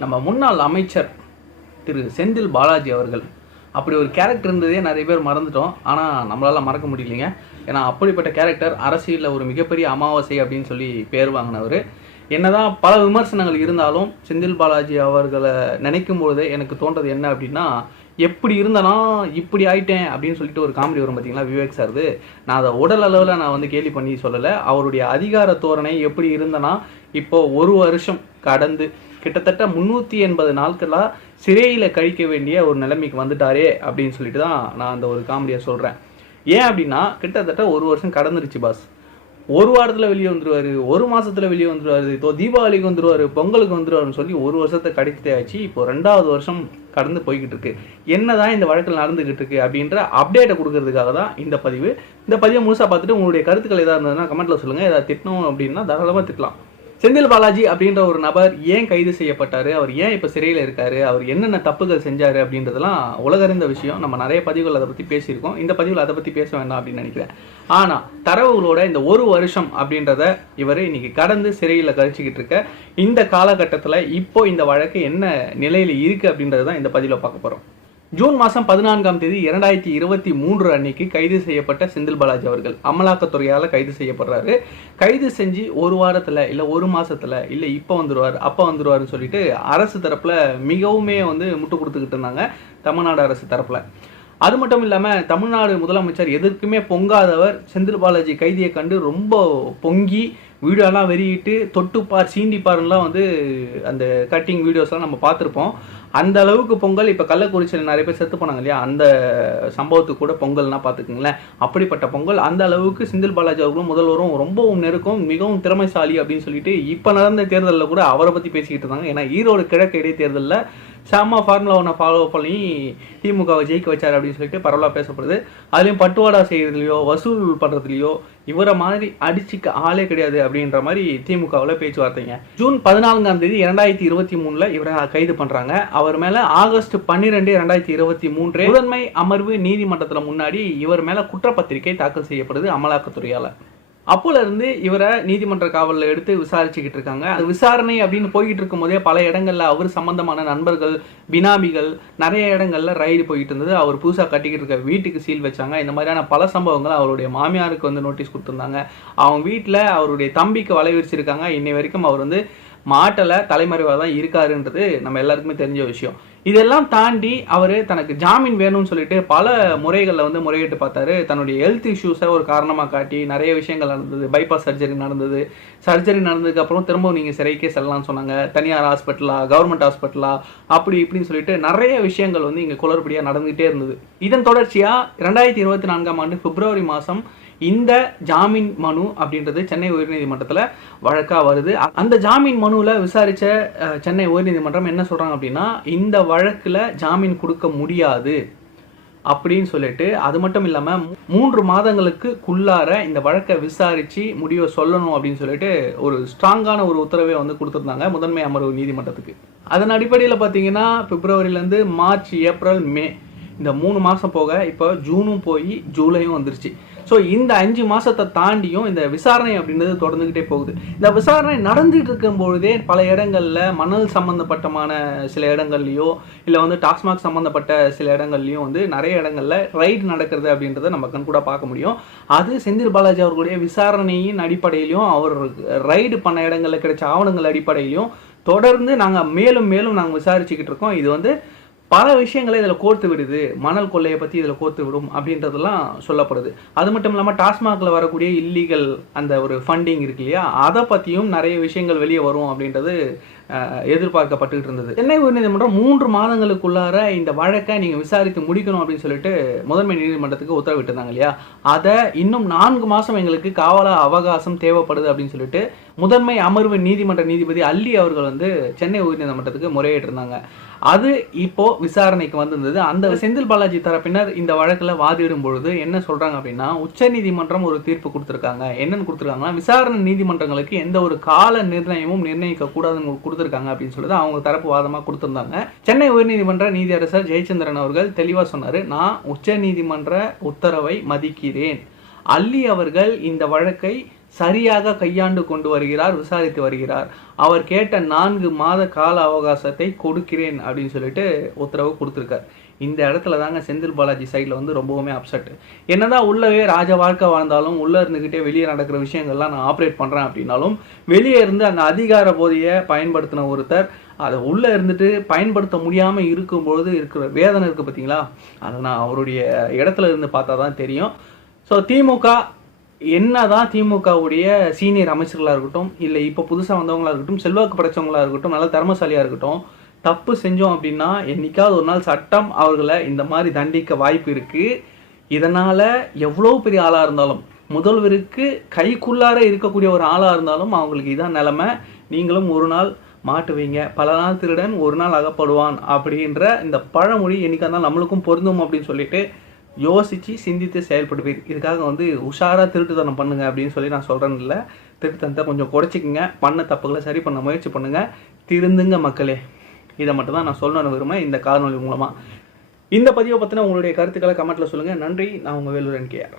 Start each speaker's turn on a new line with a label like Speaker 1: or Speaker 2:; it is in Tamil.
Speaker 1: நம்ம முன்னாள் அமைச்சர் திரு செந்தில் பாலாஜி அவர்கள். அப்படி ஒரு கேரக்டர் இருந்ததே நிறைய பேர் மறந்துட்டோம். ஆனால் நம்மளால் மறக்க முடியலைங்க. ஏன்னா அப்படிப்பட்ட கேரக்டர் அரசியலில் ஒரு மிகப்பெரிய அமாவாசை அப்படின்னு சொல்லி பேர் வாங்கினவர். என்னதான் பல விமர்சனங்கள் இருந்தாலும் செந்தில் பாலாஜி அவர்களை நினைக்கும் பொழுது எனக்கு தோன்றது என்ன அப்படின்னா எப்படி இருந்தனா இப்படி ஆயிட்டேன் அப்படின்னு சொல்லிட்டு ஒரு காமெடி வரும் பார்த்தீங்களா விவேக் சார்து. நான் அதை உடல் அளவில் நான் வந்து கேலி பண்ணி சொல்லலை. அவருடைய அதிகார தோரணை எப்படி இருந்தனா இப்போ ஒரு வருஷம் கடந்து கிட்டத்தட்ட முந்நூற்றி எண்பது நாட்களாக சிறையில் கழிக்க வேண்டிய ஒரு நிலைமைக்கு வந்துட்டாரே அப்படின்னு சொல்லிட்டு தான் நான் அந்த ஒரு காமெடியை சொல்கிறேன் ஏன் அப்படின்னா கிட்டத்தட்ட ஒரு வருஷம் கடந்துருச்சு பாஸ். ஒரு வாரத்தில் வெளியே வந்துடுவார் ஒரு மாதத்தில் வெளியே வந்துடுவார் இப்போ தீபாவளிக்கு வந்துருவாரு பொங்கலுக்கு வந்துருவாருன்னு சொல்லி ஒரு வருஷத்தை கடித்தே ஆச்சு. இப்போ ரெண்டாவது வருஷம் கடந்து போய்கிட்டு இருக்கு. என்னதான் இந்த வழக்கில் நடந்துகிட்டு இருக்கு அப்படின்ற அப்டேட்டை கொடுக்கறதுக்காக தான் இந்த பதிவு. இந்த பதிவை முழுசாக பார்த்துட்டு உங்களுடைய கருத்துக்கள் எதாவது இருந்ததுன்னா கமெண்ட்டில் சொல்லுங்கள் ஏதாவது திட்டணும் அப்படின்னா தாராளமாக திட்டலாம். செந்தில் பாலாஜி அப்படின்ற ஒரு நபர் ஏன் கைது செய்யப்பட்டாரு? அவர் ஏன் இப்போ சிறையில் இருக்காரு? அவர் என்னென்ன தப்புகள் செஞ்சாரு அப்படின்றதெல்லாம் உலகறிந்த விஷயம். நம்ம நிறைய பதிவுகள் அதை பற்றி பேசியிருக்கோம். இந்த பதிவில் அதை பற்றி பேச வேண்டாம் அப்படின்னு நினைக்கிறேன். ஆனால் தரவுகளோட இந்த ஒரு வருஷம் அப்படின்றத இவர் இன்னைக்கு கடந்து சிறையில் கழிச்சுக்கிட்டு இருக்க இந்த காலகட்டத்தில் இப்போ இந்த வழக்கு என்ன நிலையில் இருக்குது அப்படின்றது தான் இந்த பதிவில் பார்க்க போகிறோம் ஜூன் மாதம் பதினான்காம் தேதி இரண்டாயிரத்தி இருபத்தி மூன்று அன்னைக்கு கைது செய்யப்பட்ட செந்தில் பாலாஜி அவர்கள். அமலாக்கத்துறையால் கைது செய்யப்படுறாரு. கைது செஞ்சு ஒரு வாரத்தில் இல்லை ஒரு மாதத்தில் இல்லை இப்போ வந்துடுவார் அப்போ வந்துருவாருன்னு சொல்லிட்டு அரசு தரப்பில் மிகவுமே வந்து முட்டு கொடுத்துக்கிட்டு இருந்தாங்க தமிழ்நாடு அரசு தரப்பில். அது மட்டும் இல்லாமல் தமிழ்நாடு முதலமைச்சர் எதற்குமே பொங்காதவர் செந்தில் பாலாஜி கைதியை கண்டு ரொம்ப பொங்கி வீடியோலாம் வெளியிட்டு தொட்டுப்பார் சீண்டிப்பாருலாம் வந்து அந்த கட்டிங் வீடியோஸ்லாம் நம்ம பார்த்துருப்போம். அந்த அளவுக்கு பொங்கல் இப்போ கள்ளக்குறிச்சியில் நிறைய பேர் செத்து போனாங்க இல்லையா? அந்த சம்பவத்துக்கு கூட பொங்கல்னா பார்த்துக்குங்களேன். அப்படிப்பட்ட பொங்கல் அந்த அளவுக்கு செந்தில் பாலாஜி அவர்களும் முதல்வரும் ரொம்பவும் நெருக்கம் மிகவும் திறமைசாலி அப்படின்னு சொல்லிட்டு இப்போ நடந்த தேர்தலில் கூட அவரை பற்றி பேசிக்கிட்டு இருந்தாங்க. ஏன்னா ஈரோடு கிழக்கு இடைத்தேர்தலில் செம்ம ஃபார்முலா ஒன்றை ஃபாலோ பண்ணி திமுகவை ஜெயிக்க வச்சார் அப்படின்னு சொல்லிட்டு பரவலாக பேசப்படுது. அதுலேயும் பட்டுவாடா செய்கிறதுலையோ வசூல் பண்ணுறதுலையோ இவரை மாதிரி அடிச்சுக்க ஆளே கிடையாது அப்படின்ற மாதிரி திமுகவில் பேச்சுவார்த்தைங்க. ஜூன் பதினான்காம் தேதி இரண்டாயிரத்தி இருபத்தி மூணில் இவரை கைது பண்ணுறாங்க அவர் மேலே ஆகஸ்ட் பன்னிரெண்டு இரண்டாயிரத்தி இருபத்தி மூன்று முதன்மை அமர்வு நீதிமன்றத்தில் முன்னாடி இவர் மேலே குற்றப்பத்திரிகை தாக்கல் செய்யப்படுது அமலாக்கத்துறையால். அப்போல இருந்து இவரை நீதிமன்ற காவலில் எடுத்து விசாரிச்சுக்கிட்டு இருக்காங்க. அது விசாரணை அப்படின்னு போய்கிட்டு இருக்கும் போதே பல இடங்களில் அவர் சம்பந்தமான நண்பர்கள் பினாமிகள் நிறைய இடங்களில் ரைடு போயிட்டு இருந்தது. அவர் புதுசாக கட்டிக்கிட்டு இருக்க வீட்டுக்கு சீல் வச்சாங்க. இந்த மாதிரியான பல சம்பவங்கள் அவருடைய மாமியாருக்கு வந்து நோட்டீஸ் கொடுத்துருந்தாங்க. அவங்க வீட்டில் அவருடைய தம்பிக்கு வலை விரிச்சிருக்காங்க. இன்னை வரைக்கும் அவர் வந்து மாட்டலை தலைமறைவாக தான் இருக்காருன்றது நம்ம எல்லாருக்குமே தெரிஞ்ச விஷயம். இதெல்லாம் தாண்டி அவர் தனக்கு ஜாமீன் வேணும்னு சொல்லிட்டு பல முறைகளில் வந்து முறையிட்டு பார்த்தாரு. தன்னுடைய ஹெல்த் இஷ்யூஸை ஒரு காரணமாக காட்டி நிறைய விஷயங்கள் நடந்தது. பைபாஸ் சர்ஜரி நடந்தது. சர்ஜரி நடந்ததுக்கப்புறம் திரும்பவும் நீங்கள் சிறைக்கே செல்லலாம்னு சொன்னாங்க. தனியார் ஹாஸ்பிட்டலா கவர்மெண்ட் ஹாஸ்பிட்டலா அப்படி இப்படின்னு சொல்லிட்டு நிறைய விஷயங்கள் வந்து இங்கே குளறுபடியாக நடந்துகிட்டே இருந்தது. இதன் தொடர்ச்சியாக ரெண்டாயிரத்தி இருபத்தி நான்காம் ஆண்டு பிப்ரவரி மாதம் இந்த ஜாமீன் மனு அப்படின்றது சென்னை உயர்நீதிமன்றத்தில் வழக்காக வருது. அந்த ஜாமீன் மனுவில் விசாரித்த சென்னை உயர்நீதிமன்றம் என்ன சொல்கிறாங்க அப்படின்னா இந்த வழக்கில் ஜாமீன் கொடுக்க முடியாது அப்படின்னு சொல்லிட்டு அது மட்டும் இல்லாமல் மூன்று மாதங்களுக்குள்ளார இந்த வழக்கை விசாரித்து முடிவை சொல்லணும் அப்படின்னு சொல்லிட்டு ஒரு ஸ்ட்ராங்கான ஒரு உத்தரவை வந்து கொடுத்துருந்தாங்க முதன்மை அமர்வு நீதிமன்றத்துக்கு. அதன் அடிப்படையில் பார்த்தீங்கன்னா பிப்ரவரியிலேருந்து மார்ச் ஏப்ரல் மே இந்த மூணு மாதம் போக இப்போ ஜூனும் போய் ஜூலையும் வந்துருச்சு. ஸோ இந்த அஞ்சு மாதத்தை தாண்டியும் இந்த விசாரணை அப்படின்றது தொடர்ந்துக்கிட்டே போகுது. இந்த விசாரணை நடந்துகிட்டு இருக்கும்பொழுதே பல இடங்களில் மணல் சம்மந்தப்பட்டமான சில இடங்கள்லையோ இல்லை வந்து டாஸ்மாக் சம்மந்தப்பட்ட சில இடங்கள்லையும் வந்து நிறைய இடங்களில் ரைடு நடக்கிறது அப்படின்றத நம்ம கண் கூட பார்க்க முடியும். அது செந்தில் பாலாஜி அவர்களுடைய விசாரணையின் அடிப்படையிலையும் அவர் ரைடு பண்ண இடங்களில் கிடைச்ச ஆவணங்கள் அடிப்படையிலையும் தொடர்ந்து நாங்கள் மேலும் மேலும் நாங்கள் விசாரிச்சுக்கிட்டு இருக்கோம் இது வந்து பல விஷயங்களை இதில் கோர்த்து விடுது. மணல் கொள்ளையை பற்றி இதில் கோர்த்து விடும் அப்படின்றதெல்லாம் சொல்லப்படுது. அது மட்டும் இல்லாமல் டாஸ்மாகில் வரக்கூடிய இல்லீகல் அந்த ஒரு ஃபண்டிங் இருக்கு இல்லையா? அதை பற்றியும் நிறைய விஷயங்கள் வெளியே வரும் அப்படின்றது எதிர்பார்க்கப்பட்டுக்கிட்டு இருந்தது. சென்னை உயர்நீதிமன்றம் மூன்று மாதங்களுக்குள்ளார இந்த வழக்கை நீங்கள் விசாரித்து முடிக்கணும் அப்படின்னு சொல்லிட்டு முதன்மை நீதிமன்றத்துக்கு உத்தரவிட்டிருந்தாங்க இல்லையா? அதை இன்னும் நான்கு மாதம் எங்களுக்கு காவல அவகாசம் தேவைப்படுது அப்படின்னு சொல்லிட்டு முதன்மை அமர்வு நீதிமன்ற நீதிபதி அல்லி அவர்கள் வந்து சென்னை உயர்நீதிமன்றத்துக்கு முறையிட்டிருந்தாங்க. அது இப்போ விசாரணைக்கு வந்திருந்தது. அந்த செந்தில் பாலாஜி தரப்பினர் இந்த வழக்கில் வாதிடும் பொழுது என்ன சொல்றாங்க அப்படின்னா உச்ச நீதிமன்றம் ஒரு தீர்ப்பு கொடுத்துருக்காங்க. என்னன்னு கொடுத்துருக்காங்கன்னா விசாரணை நீதிமன்றங்களுக்கு எந்த ஒரு கால நிர்ணயமும் நிர்ணயிக்க கூடாதுன்னு கொடுத்துருக்காங்க அப்படின்னு சொல்லிட்டு அவங்க தரப்பு வாதமாக கொடுத்துருந்தாங்க. சென்னை உயர்நீதிமன்ற நீதியரசர் ஜெயச்சந்திரன் அவர்கள் தெளிவா சொன்னார் நான் உச்சநீதிமன்ற உத்தரவை மதிக்கிறேன். அல்லி அவர்கள் இந்த வழக்கை சரியாக கையாண்டு கொண்டு வருகிறார் விசாரித்து வருகிறார். அவர் கேட்ட நான்கு மாத கால அவகாசத்தை கொடுக்கிறேன் அப்படின்னு சொல்லிட்டு உத்தரவு கொடுத்துருக்கார். இந்த இடத்துல தாங்க செந்தில் பாலாஜி சைடில் வந்து ரொம்பவுமே அப்செட் என்னதான் உள்ளவே ராஜ வாழ்க்கை வாழ்ந்தாலும் உள்ளே இருந்துக்கிட்டே வெளியே நடக்கிற விஷயங்கள்லாம் நான் ஆப்ரேட் பண்ணுறேன் அப்படின்னாலும் வெளியே இருந்து அந்த அதிகார போதையை பயன்படுத்தின ஒருத்தர் அதை உள்ளே இருந்துட்டு பயன்படுத்த முடியாமல் இருக்கும்பொழுது இருக்கிற வேதனை இருக்குது பார்த்தீங்களா அதை நான் அவருடைய இடத்துல இருந்து பார்த்தா தான் தெரியும். ஸோ திமுக என்னதான் திமுகவுடைய சீனியர் அமைச்சர்களாக இருக்கட்டும் இல்லை இப்போ புதுசாக வந்தவங்களாக இருக்கட்டும் செல்வாக்கு படைச்சவங்களா இருக்கட்டும் நல்ல திறமசாலியாக இருக்கட்டும் தப்பு செஞ்சோம் அப்படின்னா என்னைக்காவது ஒரு நாள் சட்டம் அவர்களை இந்த மாதிரி தண்டிக்க வாய்ப்பு இருக்குது இதனால் எவ்வளோ பெரிய ஆளாக இருந்தாலும் முதல்வருக்கு கைக்குள்ளார இருக்கக்கூடிய ஒரு ஆளாக இருந்தாலும் அவங்களுக்கு இதான் நிலமை. நீங்களும் ஒரு நாள் மாட்டுவீங்க. பல நாள் திருடன் ஒரு நாள் அகப்படுவான் அப்படின்ற இந்த பழமொழி என்னைக்கா இருந்தாலும் நம்மளுக்கும் பொருந்தும் அப்படின்னு சொல்லிட்டு யோசித்து சிந்தித்து செயல்படுவீர். இதுக்காக வந்து உஷாராக திருட்டுத்தனம் பண்ணுங்க அப்படின்னு சொல்லி நான் சொல்கிறேன் இல்லை திருட்டுத்தனத்தை கொஞ்சம் குறைச்சிக்கங்க. பண்ண தப்புகளை சரி பண்ண முயற்சி பண்ணுங்க. திருந்துங்க மக்களே. இதை மட்டும் தான் நான் சொல்லணும் விரும்புகிறேன் இந்த காணொலி மூலமாக இந்த பதிவை பற்றின உங்களுடைய கருத்துக்களை கமெண்ட்டில் சொல்லுங்கள் நன்றி. நான் உங்கள் வேலூரன் கேஆர்